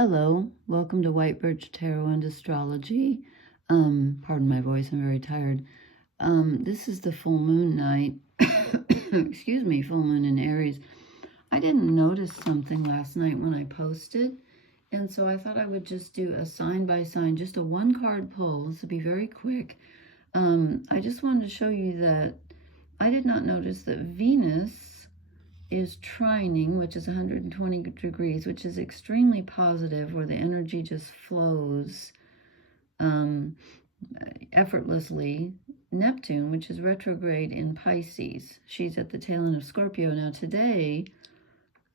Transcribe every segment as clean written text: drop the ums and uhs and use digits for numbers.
Hello, welcome to White Birch Tarot and Astrology. Pardon my voice, I'm very tired. This is the full moon night. Excuse me, full moon in Aries. I didn't notice something last night when I posted, and so I thought I would just do a sign by sign, just a one card pull. This will be very quick. I just wanted to show you that I did not notice that Venus is trining, which is 120 degrees, which is extremely positive, where the energy just flows effortlessly. Neptune, which is retrograde in Pisces. She's at the tail end of Scorpio. Now today,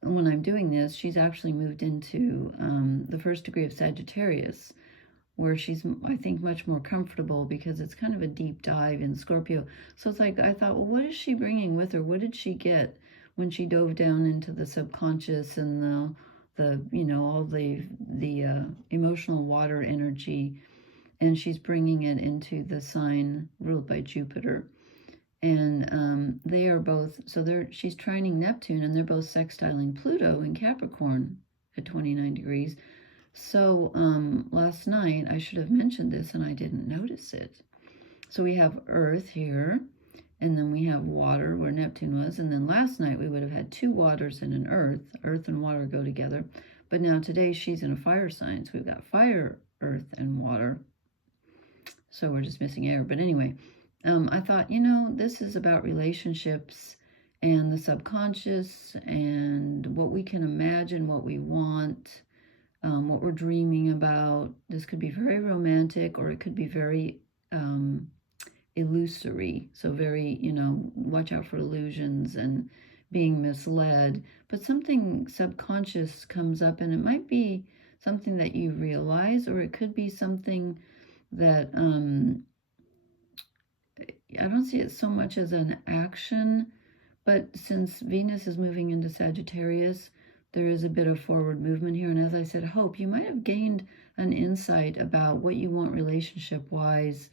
when I'm doing this, she's actually moved into the first degree of Sagittarius, where she's, I think, much more comfortable because it's kind of a deep dive in Scorpio. So it's like, I thought, well, what is she bringing with her? What did she get when she dove down into the subconscious and the you know, all the emotional water energy, and she's bringing it into the sign ruled by Jupiter. And they are both, so she's trining Neptune, and they're both sextiling Pluto in Capricorn at 29 degrees. So last night, I should have mentioned this and I didn't notice it. So we have Earth here, and then we have water where Neptune was. And then last night we would have had two waters and an earth. Earth and water go together. But now today she's in a fire sign. So we've got fire, earth, and water. So we're just missing air. But anyway, I thought, you know, this is about relationships and the subconscious and what we can imagine, what we want, what we're dreaming about. This could be very romantic, or it could be very illusory. So very, you know, watch out for illusions and being misled. But something subconscious comes up, and it might be something that you realize, or it could be something that I don't see it so much as an action, but since Venus is moving into Sagittarius, there is a bit of forward movement here. And as I said, hope, you might have gained an insight about what you want relationship-wise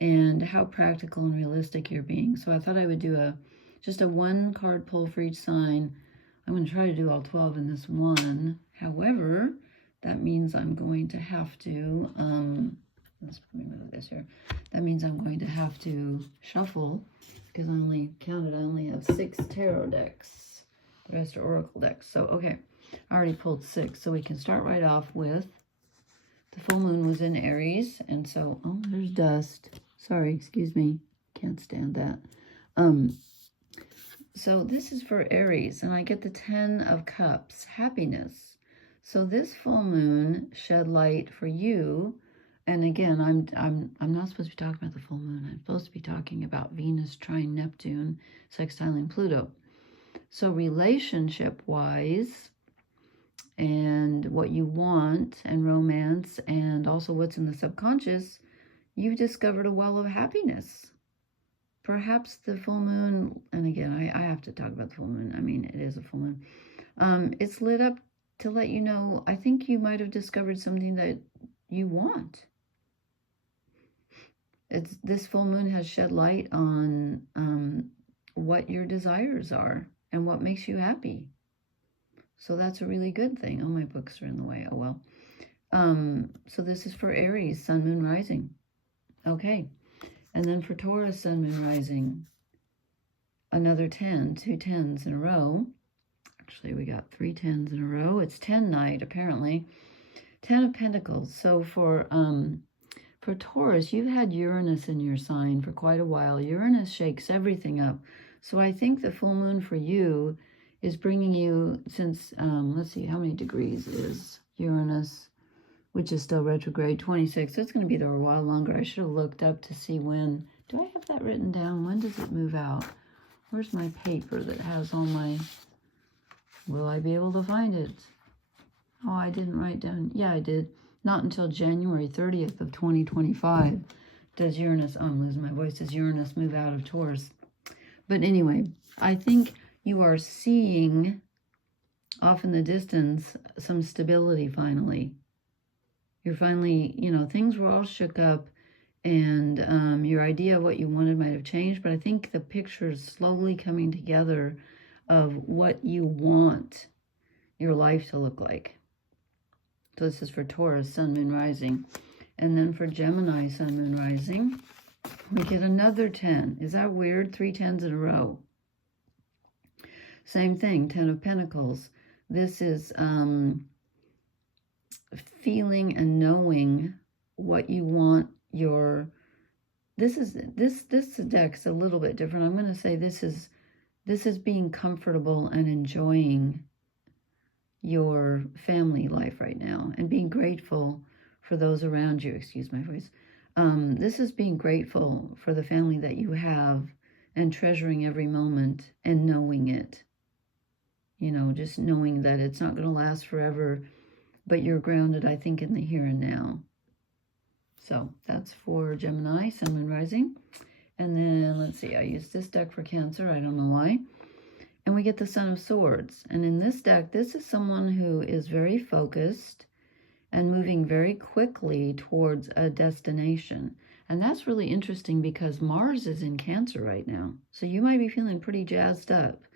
and how practical and realistic you're being. So I thought I would do just a one card pull for each sign. I'm going to try to do all 12 in this one. However, that means I'm going to have to, let me move this here. That means I'm going to have to shuffle, because I only have 6 tarot decks. The rest are oracle decks. So, okay, I already pulled 6. So we can start right off with the full moon was in Aries. And so, oh, there's dust. Sorry, excuse me. Can't stand that. So this is for Aries, and I get the 10 of Cups, happiness. So this full moon shed light for you. And again, I'm not supposed to be talking about the full moon. I'm supposed to be talking about Venus trine Neptune, sextiling Pluto. So relationship-wise, and what you want, and romance, and also what's in the subconscious, you've discovered a well of happiness. Perhaps the full moon, and again, I have to talk about the full moon. I mean, it is a full moon. It's lit up to let you know, I think you might have discovered something that you want. This full moon has shed light on what your desires are and what makes you happy. So that's a really good thing. Oh, my books are in the way. Oh, well. So this is for Aries, sun, moon, rising. Okay. And then for Taurus, sun, moon, rising, another 10, 2 10s in a row. Actually, we got 3 10s in a row. It's 10 night, apparently. 10 of Pentacles. So for Taurus, you've had Uranus in your sign for quite a while. Uranus shakes everything up. So I think the full moon for you is bringing you, since, let's see, how many degrees is Uranus, which is still retrograde, 26. So it's going to be there a while longer. I should have looked up to see when. Do I have that written down? When does it move out? Where's my paper that has all my, will I be able to find it? Oh, I didn't write down. Yeah, I did. Not until January 30th of 2025 does Uranus, oh, I'm losing my voice, does Uranus move out of Taurus. But anyway, I think you are seeing off in the distance some stability finally. You're finally, you know, things were all shook up, and your idea of what you wanted might have changed, but I think the picture is slowly coming together of what you want your life to look like. So this is for Taurus, Sun, Moon, Rising. And then for Gemini, Sun, Moon, Rising, we get another 10. Is that weird? 3 10s in a row. Same thing, 10 of Pentacles. This is feeling and knowing what you want your... This deck's a little bit different. I'm going to say this is being comfortable and enjoying your family life right now and being grateful for those around you. Excuse my voice. This is being grateful for the family that you have and treasuring every moment and knowing it. You know, just knowing that it's not going to last forever, but you're grounded, I think, in the here and now. So that's for Gemini, Sun, Moon, Rising. And then, let's see, I used this deck for Cancer. I don't know why. And we get the Son of Swords. And in this deck, this is someone who is very focused and moving very quickly towards a destination. And that's really interesting because Mars is in Cancer right now. So you might be feeling pretty jazzed up.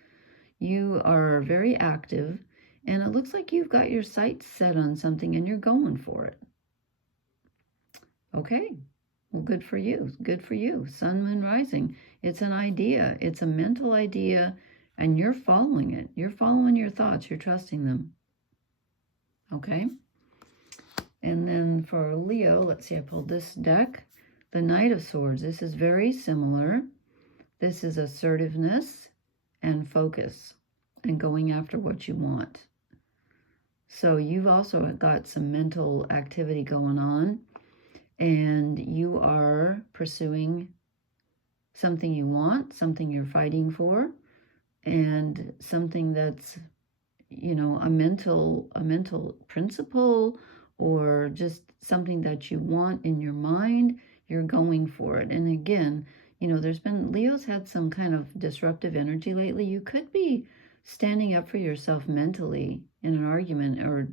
You are very active, and it looks like you've got your sights set on something and you're going for it. Okay, well, good for you. Good for you. Sun, Moon, Rising. It's an idea. It's a mental idea, and you're following it. You're following your thoughts. You're trusting them. Okay. And then for Leo, let's see, I pulled this deck. The Knight of Swords. This is very similar. This is assertiveness and focus and going after what you want. So you've also got some mental activity going on, and you are pursuing something you want, something you're fighting for, and something that's, you know, a mental principle, or just something that you want in your mind. You're going for it. And again, you know, Leo's had some kind of disruptive energy lately. You could be standing up for yourself mentally in an argument, or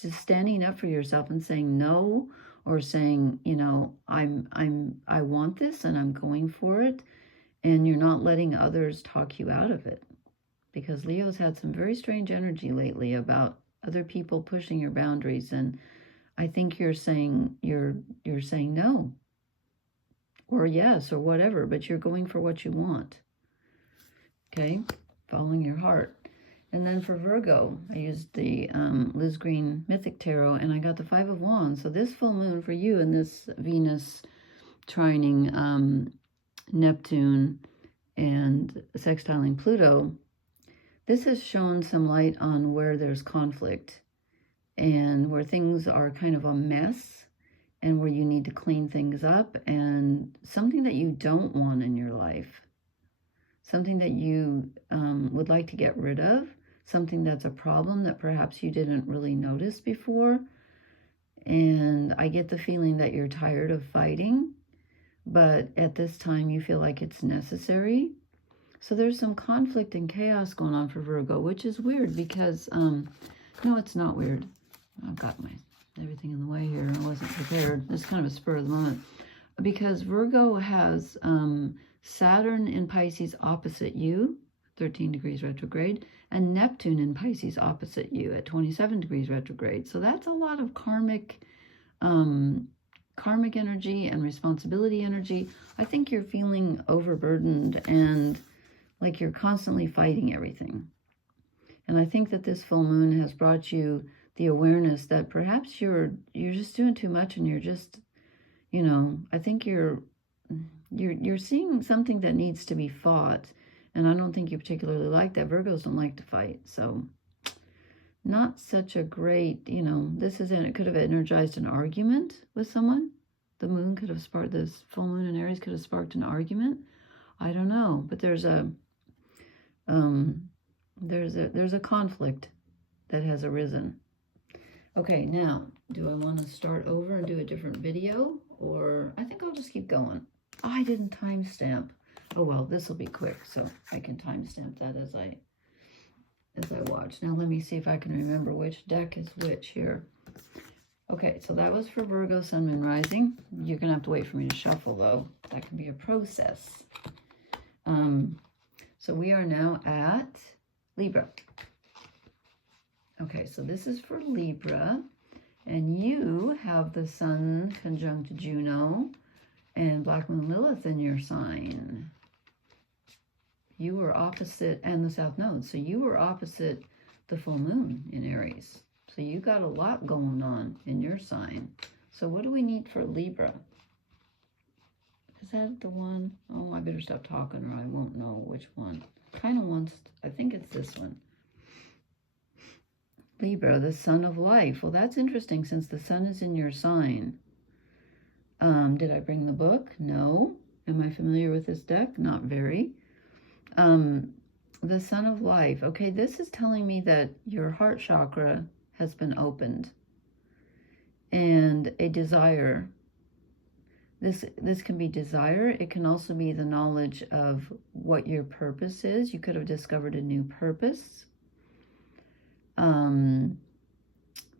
just standing up for yourself and saying no, or saying, you know, I want this and I'm going for it, and you're not letting others talk you out of it. Because Leo's had some very strange energy lately about other people pushing your boundaries, and I think you're saying no, or yes, or whatever, but you're going for what you want. Okay, following your heart. And then for Virgo, I used the Liz Green Mythic Tarot, and I got the 5 of Wands. So this full moon for you, and this Venus trining Neptune and sextiling Pluto, this has shown some light on where there's conflict and where things are kind of a mess, and where you need to clean things up, and something that you don't want in your life, something that you would like to get rid of, something that's a problem that perhaps you didn't really notice before. And I get the feeling that you're tired of fighting, but at this time you feel like it's necessary. So there's some conflict and chaos going on for Virgo, which is weird because, no, it's not weird. I've got everything in the way here. I wasn't prepared. It's kind of a spur of the moment. Because Virgo has Saturn in Pisces opposite you, 13 degrees retrograde, and Neptune in Pisces opposite you at 27 degrees retrograde. So that's a lot of karmic energy and responsibility energy. I think you're feeling overburdened and like you're constantly fighting everything. And I think that this full moon has brought you the awareness that perhaps you're just doing too much, and you're just, you know, I think you're seeing something that needs to be fought, and I don't think you particularly like that. Virgos don't like to fight, so not such a great, you know, it could have energized an argument with someone. The moon could have sparked, this full moon in Aries could have sparked an argument. I don't know, but there's a conflict that has arisen. Okay, now, do I want to start over and do a different video? Or I think I'll just keep going. Oh, I didn't timestamp. Oh, well, this will be quick, so I can timestamp that as I watch. Now, let me see if I can remember which deck is which here. Okay, so that was for Virgo, Sun, Moon, Rising. You're going to have to wait for me to shuffle, though. That can be a process. So we are now at Libra. Okay, so this is for Libra, And you have the Sun conjunct Juno and Black Moon Lilith in your sign. You were opposite, and the South Node. So you were opposite the full moon in Aries. So you got a lot going on in your sign. So what do we need for Libra? Is that the one? Oh, I better stop talking or I won't know which one. Kind of wants, I think it's this one. Libra, the sun of life. Well, that's interesting since the sun is in your sign. Did I bring the book? No. Am I familiar with this deck? Not very. The sun of life. Okay, this is telling me that your heart chakra has been opened. And a desire. This can be desire. It can also be the knowledge of what your purpose is. You could have discovered a new purpose.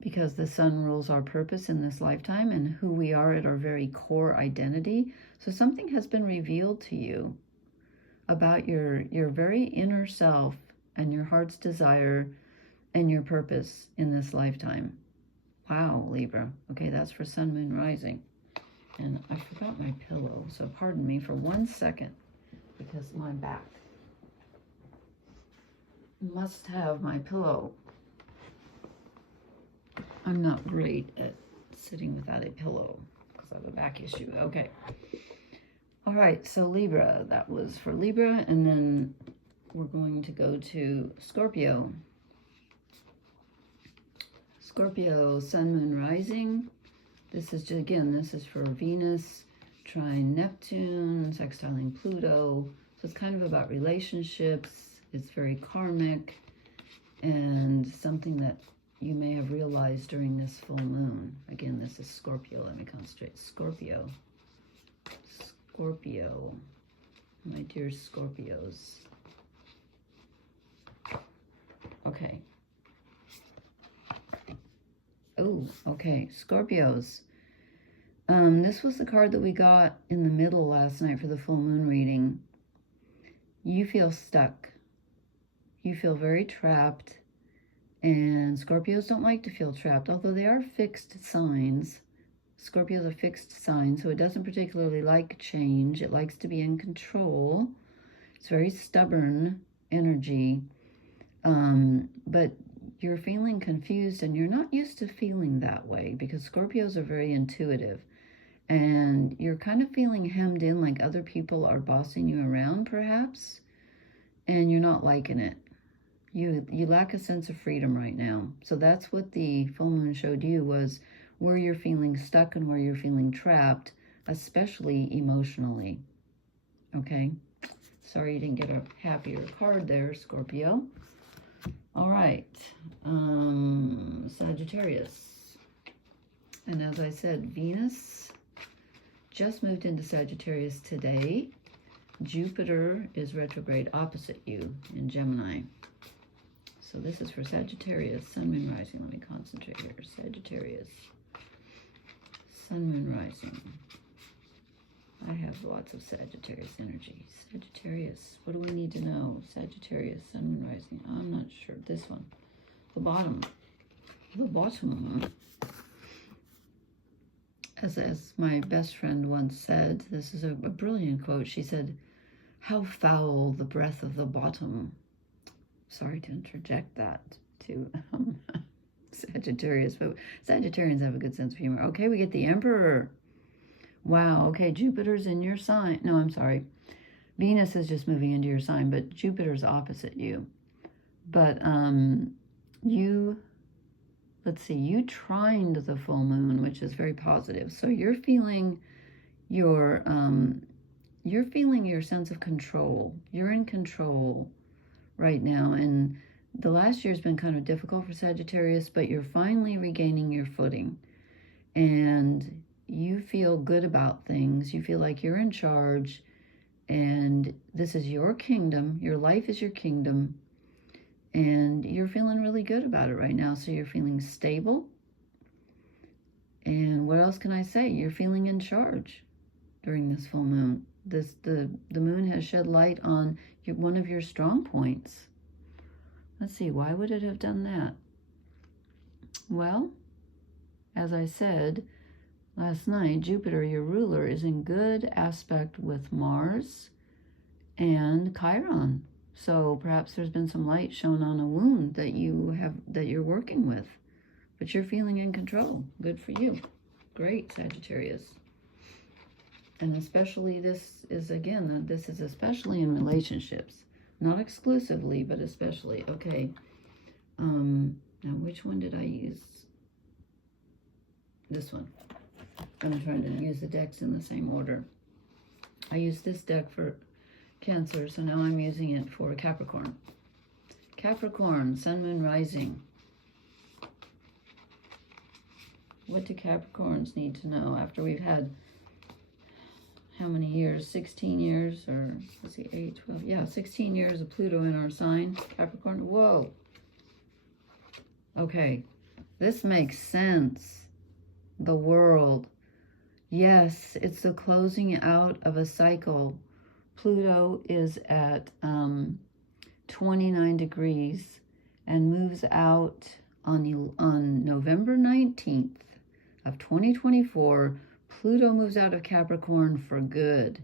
Because the sun rules our purpose in this lifetime and who we are at our very core identity. So something has been revealed to you about your very inner self and your heart's desire and your purpose in this lifetime. Wow, Libra. Okay, that's for Sun, Moon, Rising. And I forgot my pillow, so pardon me for 1 second because my back must have my pillow. I'm not great at sitting without a pillow because I have a back issue. Okay. All right, so Libra, that was for Libra. And then we're going to go to Scorpio. Scorpio, Sun, Moon, Rising. This is, again, this is for Venus, trine Neptune, sextiling Pluto. So it's kind of about relationships. It's very karmic and something that you may have realized during this full moon. Again, this is Scorpio. Let me concentrate. Scorpio. Scorpio. My dear Scorpios. Okay. Oh, okay. Scorpios. This was the card that we got in the middle last night for the full moon reading. You feel stuck. You feel very trapped. And Scorpios don't like to feel trapped, although they are fixed signs. Scorpio's a fixed sign, so it doesn't particularly like change. It likes to be in control. It's very stubborn energy. But you're feeling confused, and you're not used to feeling that way because Scorpios are very intuitive. And you're kind of feeling hemmed in, like other people are bossing you around, perhaps, and you're not liking it. You lack a sense of freedom right now. So that's what the full moon showed you, was where you're feeling stuck and where you're feeling trapped, especially emotionally. Okay? Sorry you didn't get a happier card there, Scorpio. All right. Sagittarius. And as I said, Venus just moved into Sagittarius today. Jupiter is retrograde opposite you in Gemini. So this is for Sagittarius, Sun, Moon, Rising. Let me concentrate here. Sagittarius, Sun, Moon, Rising. I have lots of Sagittarius energy. Sagittarius, what do we need to know? Sagittarius, Sun, Moon, Rising. I'm not sure. This one. The bottom. The bottom. As my best friend once said, this is a brilliant quote. She said, "How foul the breath of the bottom." Sorry to interject that to Sagittarius, but Sagittarians have a good sense of humor. Okay, we get the Emperor. Wow, okay, Jupiter's in your sign. No, I'm sorry. Venus is just moving into your sign, but Jupiter's opposite you. But let's see, you trined the full moon, which is very positive. So you're feeling your sense of control. You're in control right now, and the last year's been kind of difficult for Sagittarius, but you're finally regaining your footing, and you feel good about things. You feel like you're in charge, and this is your kingdom. Your life is your kingdom, and you're feeling really good about it right now. So you're feeling stable, and what else can I say? You're feeling in charge during this full moon. The moon has shed light on one of your strong points. Let's see, why would it have done that? Well, as I said last night, Jupiter, your ruler, is in good aspect with Mars and Chiron. So perhaps there's been some light shown on a wound that you're working with, but you're feeling in control. Good for you. Great, Sagittarius. And especially this is especially in relationships. Not exclusively, but especially. Okay. Now which one did I use? This one. I'm trying to use the decks in the same order. I used this deck for Cancer, so now I'm using it for Capricorn. Capricorn, Sun, Moon, Rising. What do Capricorns need to know after we've had how many years? 16 years, or let's see, 8, 12. Yeah, 16 years of Pluto in our sign, Capricorn. Whoa. Okay, this makes sense. The world. Yes, it's the closing out of a cycle. Pluto is at 29 degrees and moves out on November 19th of 2024. Pluto moves out of Capricorn for good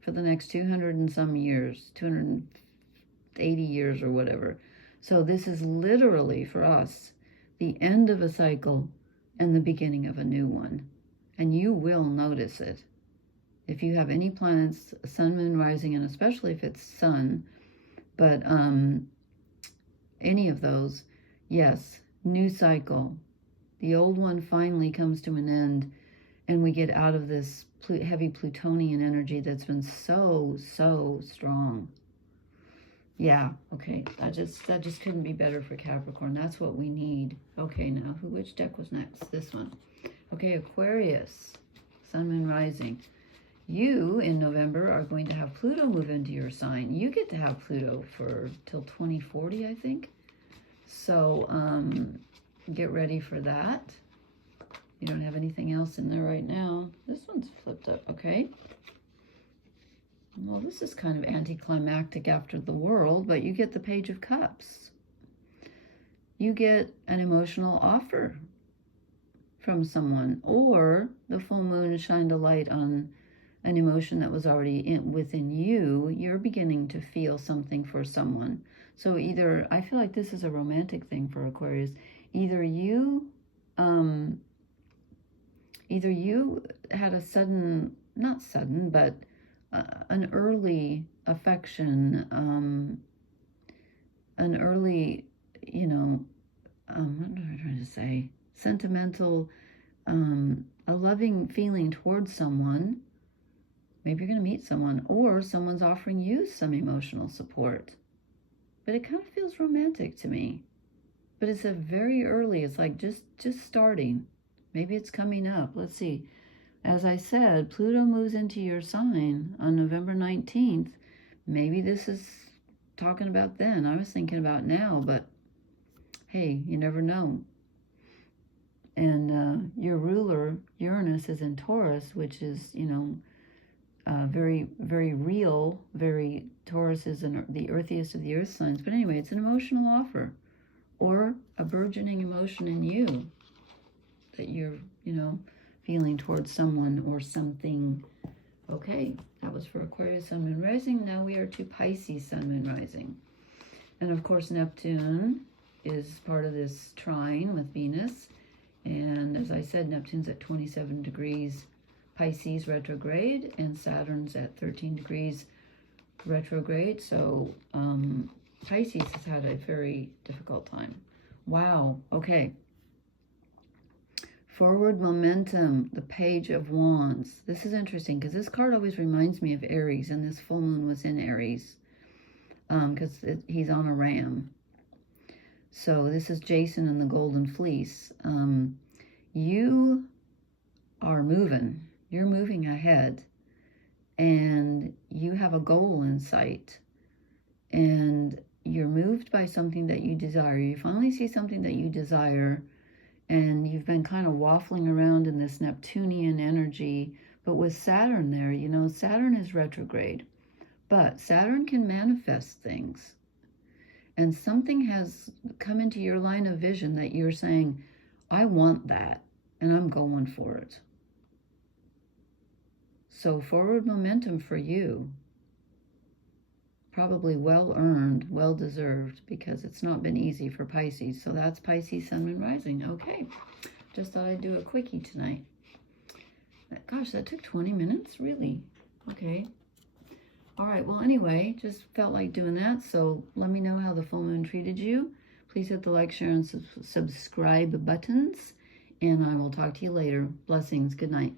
for the next 200 and some years, 280 years or whatever. So this is literally for us the end of a cycle and the beginning of a new one. And you will notice it. If you have any planets, Sun, Moon, Rising, and especially if it's Sun, but any of those, yes, new cycle. The old one finally comes to an end, and we get out of this heavy Plutonian energy that's been so strong. Yeah, okay, that just couldn't be better for Capricorn. That's what we need. Okay, now, which deck was next? This one. Okay, Aquarius, Sun, Moon, Rising. You, in November, are going to have Pluto move into your sign. You get to have Pluto for till 2040, I think. So, get ready for that. You don't have anything else in there right now. This one's flipped up, okay. Well, this is kind of anticlimactic after the World, but you get the Page of Cups. You get an emotional offer from someone, or the full moon shined a light on an emotion that was already within you. You're beginning to feel something for someone. So either, I feel like this is a romantic thing for Aquarius. Either you had a sudden, not sudden, but an early affection, an early, what am I trying to say? Sentimental, a loving feeling towards someone. Maybe you're going to meet someone, or someone's offering you some emotional support. But it kind of feels romantic to me. But it's a very early, it's like just starting. Maybe it's coming up. Let's see. As I said, Pluto moves into your sign on November 19th. Maybe this is talking about then. I was thinking about now, but hey, you never know. And your ruler, Uranus, is in Taurus, which is, very, very real. Taurus is the earthiest of the earth signs. But anyway, it's an emotional offer, or a burgeoning emotion in you that you're, feeling towards someone or something. Okay, that was for Aquarius, Sun, Moon, Rising. Now we are to Pisces, Sun, Moon, Rising. And of course, Neptune is part of this trine with Venus. And as I said, Neptune's at 27 degrees Pisces retrograde, and Saturn's at 13 degrees retrograde. So Pisces has had a very difficult time. Wow. Okay. Forward momentum, the Page of Wands. This is interesting because this card always reminds me of Aries, and this full moon was in Aries because he's on a ram. So this is Jason and the Golden Fleece. You are moving. You're moving ahead, and you have a goal in sight, and you're moved by something that you desire. You finally see something that you desire, and you've been kind of waffling around in this Neptunian energy. But with Saturn there, Saturn is retrograde, but Saturn can manifest things. And something has come into your line of vision that you're saying, I want that. and I'm going for it. So forward momentum for you. Probably well-earned, well-deserved, because it's not been easy for Pisces. So that's Pisces, Sun, and Rising. Okay, just thought I'd do a quickie tonight. Gosh, that took 20 minutes? Really? Okay. All right, well, anyway, just felt like doing that. So let me know how the full moon treated you. Please hit the like, share, and subscribe buttons. And I will talk to you later. Blessings. Good night.